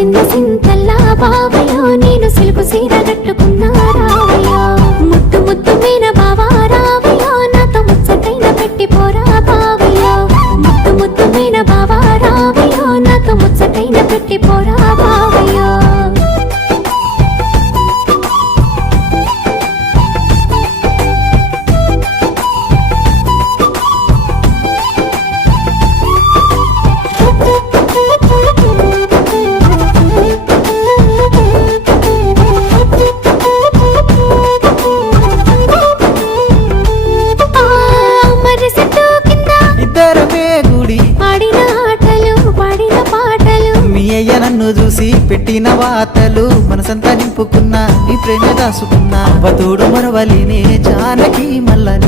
మురిసింద సింతల్లా బావయ్యో నేను సిలుకు సీర కట్టుకున్నా రావయ్యో ముద్దు ముద్దు మీన బావా రావయ్యో నాతో ముచ్చటైన పెట్టి పోరా బావయ్యో ముద్దు ముద్దు మీన బావా రావయ్యో నాతో ముచ్చటైన పెట్టి పోరా బావయ్యో నన్ను చూసి పెట్టిన వాతలు మనసంతా నింపుకున్నా నీ ప్రేమ దాసుకున్నా అవతోడు మరవలినే జానకి మల్ల